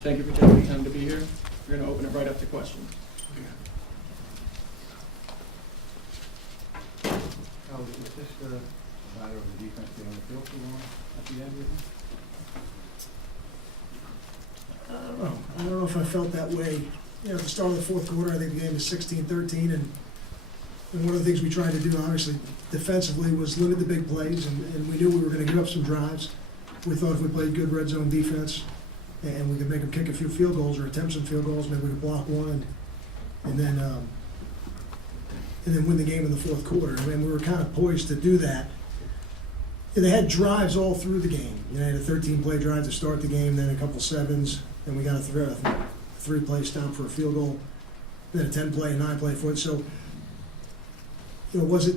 Thank you for taking the time to be here. We're going to open it right up to questions. Is this a matter of the defense being on the field too long at the end, you think? I don't know if I felt that way. You know, at the start of the fourth quarter, I think the game was 16-13, and one of the things we tried to do, obviously, defensively, was limit the big plays, and we knew we were going to give up some drives. We thought if we played good red zone defense, and we could make them kick a few field goals or attempt some field goals, maybe we could block one, and then win the game in the fourth quarter. I mean, we were kind of poised to do that. And they had drives all through the game. You know, they had a 13-play drive to start the game, then a couple sevens, then we got a three-play stop for a field goal, then a 10-play, a 9-play foot. So, you know, was it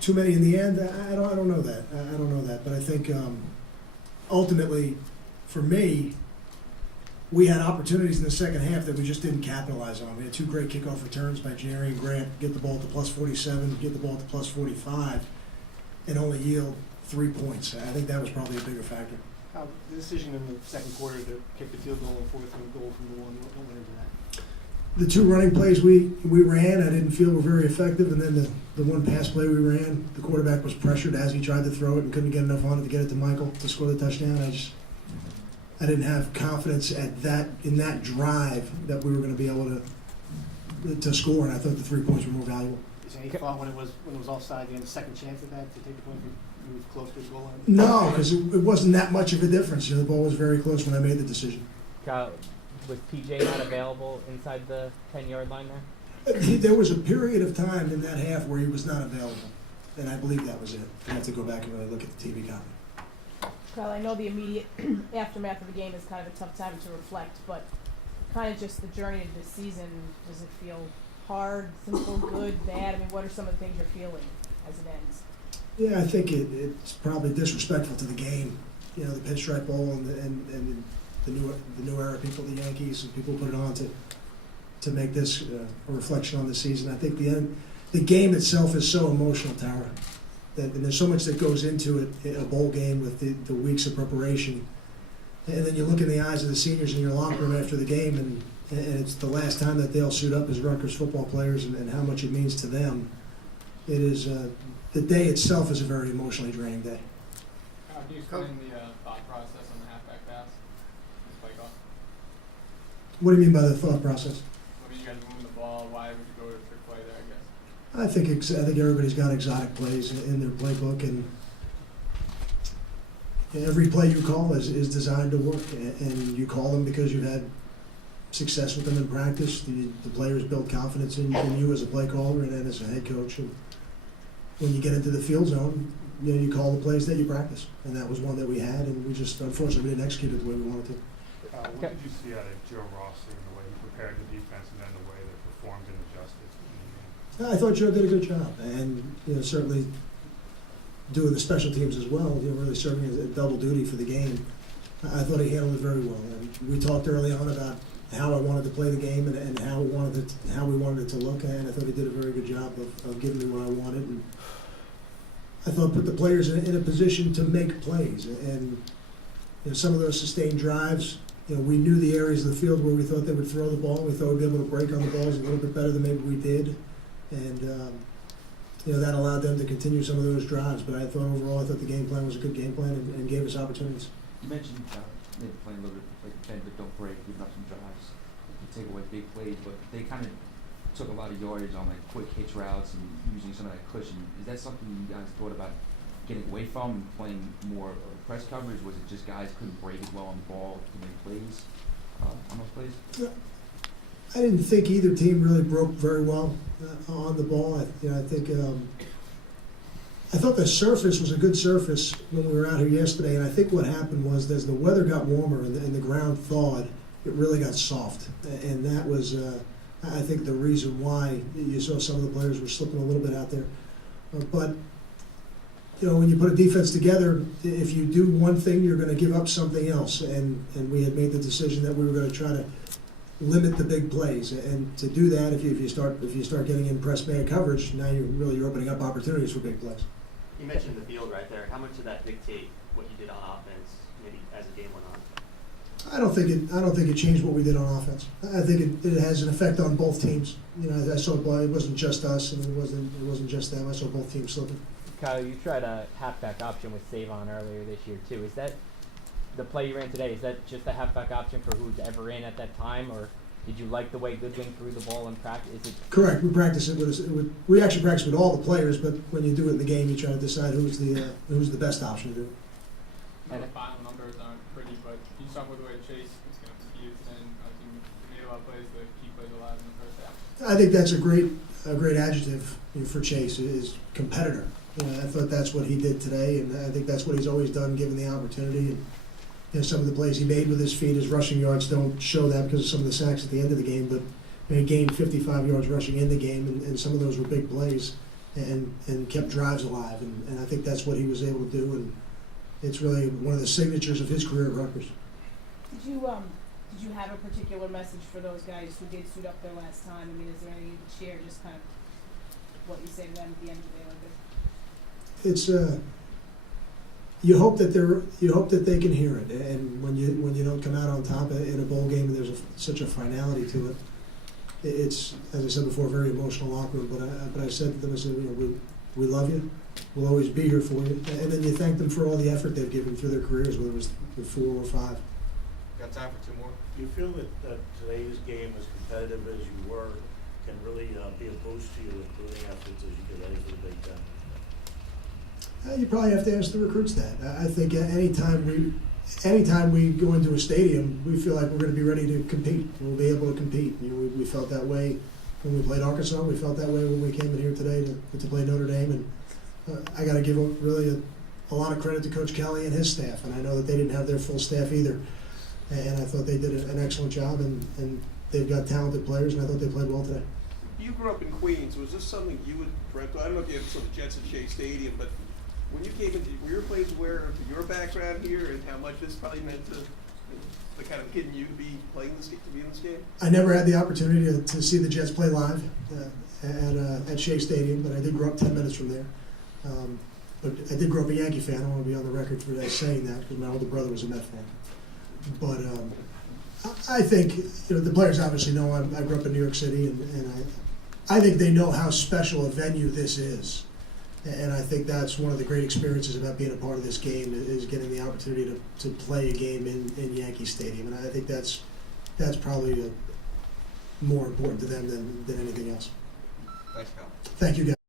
too many in the end? I don't know that. I don't know that. But I think ultimately, for me, we had opportunities in the second half that we just didn't capitalize on. We had two great kickoff returns by Jerry and Grant, get the ball to plus 47, get the ball to plus 45, and only yield 3 points. I think that was probably a bigger factor. The decision in the second quarter to kick the field goal and fourth and goal from the one, what went into that? The two running plays we ran, I didn't feel were very effective, and then the one pass play we ran, the quarterback was pressured as he tried to throw it and couldn't get enough on it to get it to Michael to score the touchdown. I didn't have confidence in that drive that we were going to be able to score, and I thought the 3 points were more valuable. Is there any thought when it was offside, you had a second chance at that to take the point and move close to the goal line? No, because it wasn't that much of a difference. You know, the ball was very close when I made the decision. Kyle, was PJ not available inside the 10-yard line there? There was a period of time in that half where he was not available, and I believe that was it. I have to go back and really look at the TV copy. Kyle, I know the immediate aftermath of the game is kind of a tough time to reflect, but kind of just the journey of this season, does it feel hard, simple, good, bad? I mean, what are some of the things you're feeling as it ends? Yeah, I think it's probably disrespectful to the game. You know, the Pinstripe Bowl and the new era people, the Yankees, and people put it on to make this a reflection on the season. I think the game itself is so emotional, Tara. And there's so much that goes into it, a bowl game with the weeks of preparation. And then you look in the eyes of the seniors in your locker room after the game, and it's the last time that they'll suit up as Rutgers football players and how much it means to them. It is, the day itself is a very emotionally draining day. How do you explain the thought process on the halfback pass? Spike off? What do you mean by the thought process? What are you guys moving the ball? Why would you go to a trick play there, I guess? I think everybody's got exotic plays in their playbook, and every play you call is designed to work, and you call them because you've had success with them in practice. The players build confidence in you as a play caller and then as a head coach. And when you get into the field zone, you know, you call the plays that you practice, and that was one that we had, and we just unfortunately we didn't execute it the way we wanted to. What did you see out of Joe Rossi and the way he prepared the defense and then the way they performed and adjusted in the game? I thought Joe did a good job, and you know, certainly doing the special teams as well. You know, really serving as a double duty for the game. I thought he handled it very well. And we talked early on about how I wanted to play the game and how we wanted it to look. And I thought he did a very good job of giving me what I wanted. And I thought put the players in a position to make plays. And you know, some of those sustained drives. You know, we knew the areas of the field where we thought they would throw the ball. We thought we'd be able to break on the balls a little bit better than maybe we did. And you know, that allowed them to continue some of those drives. But I thought overall, the game plan was a good game plan and gave us opportunities. You mentioned maybe playing a little bit like defend but don't break, giving up some drives, you take away big plays, but they kind of took a lot of yardage on like quick hitch routes and using some of that cushion. Is that something you guys thought about getting away from and playing more of press coverage? Was it just guys couldn't break as well on the ball to make plays on those plays? Yeah. I didn't think either team really broke very well on the ball. I thought the surface was a good surface when we were out here yesterday, and I think what happened was as the weather got warmer and the ground thawed, it really got soft. And that was, I think, the reason why you saw some of the players were slipping a little bit out there. But, you know, when you put a defense together, if you do one thing, you're going to give up something else. And we had made the decision that we were going to try to limit the big plays, and to do that, if you start getting in press man coverage, now you're opening up opportunities for big plays. You mentioned the field right there. How much did that dictate what you did on offense, maybe as the game went on? I don't think it changed what we did on offense. I think it has an effect on both teams. You know, I saw it wasn't just us, and it wasn't just them. I saw both teams slipping. Kyle, you tried a halfback option with Savon earlier this year too. Is that the play you ran today? Is that just a halfback option for who's ever in at that time, or did you like the way Goodwin threw the ball in practice? Is it Correct. We practice it with we actually practice with all the players, but when you do it in the game, you try to decide who's the best option to do it. The final numbers aren't pretty, but you saw with the way Chase is going to use, and I think he made a lot of plays to keep plays alive in the first half. I think that's a great adjective for Chase is competitor. You know, I thought that's what he did today, and I think that's what he's always done, given the opportunity. And you know, some of the plays he made with his feet, his rushing yards don't show that because of some of the sacks at the end of the game. But you know, he gained 55 yards rushing in the game, and some of those were big plays, and kept drives alive. And I think that's what he was able to do, and it's really one of the signatures of his career at Rutgers. Did you have a particular message for those guys who did suit up there last time? I mean, is there anything you could share, just kind of what you say to them at the end of the day like this? It's you hope that they can hear it, and when you don't come out on top in a bowl game and there's such a finality to it, it's, as I said before, a very emotional locker room. But I said to them, I said, you know, we love you, we'll always be here for you, and then you thank them for all the effort they've given through their careers, whether it was 4 or 5. Got time for 2 more? Do you feel that today's game, as competitive as you were, can really be a boost to your recruiting efforts as you get ready for the Big Ten? You probably have to ask the recruits that. I think anytime we go into a stadium, we feel like we're going to be ready to compete. We'll be able to compete. You know, we felt that way when we played Arkansas. We felt that way when we came in here today to play Notre Dame. And I got to give really a lot of credit to Coach Kelly and his staff. And I know that they didn't have their full staff either. And I thought they did an excellent job. And they've got talented players. And I thought they played well today. You grew up in Queens. Was this something you would direct? I don't know if you ever saw the Jets at Shea Stadium, but when you came into, were your players aware of your background here and how much this probably meant to the kind of kid in you to be playing this, to be in this game? I never had the opportunity to see the Jets play live at Shea Stadium, but I did grow up 10 minutes from there. But I did grow up a Yankee fan. I want to be on the record for saying that because my older brother was a Met fan. But I think the players obviously know I grew up in New York City, and I think they know how special a venue this is. And I think that's one of the great experiences about being a part of this game is getting the opportunity to play a game in Yankee Stadium. And I think that's probably more important to them than anything else. Thanks, Kyle. Thank you, guys.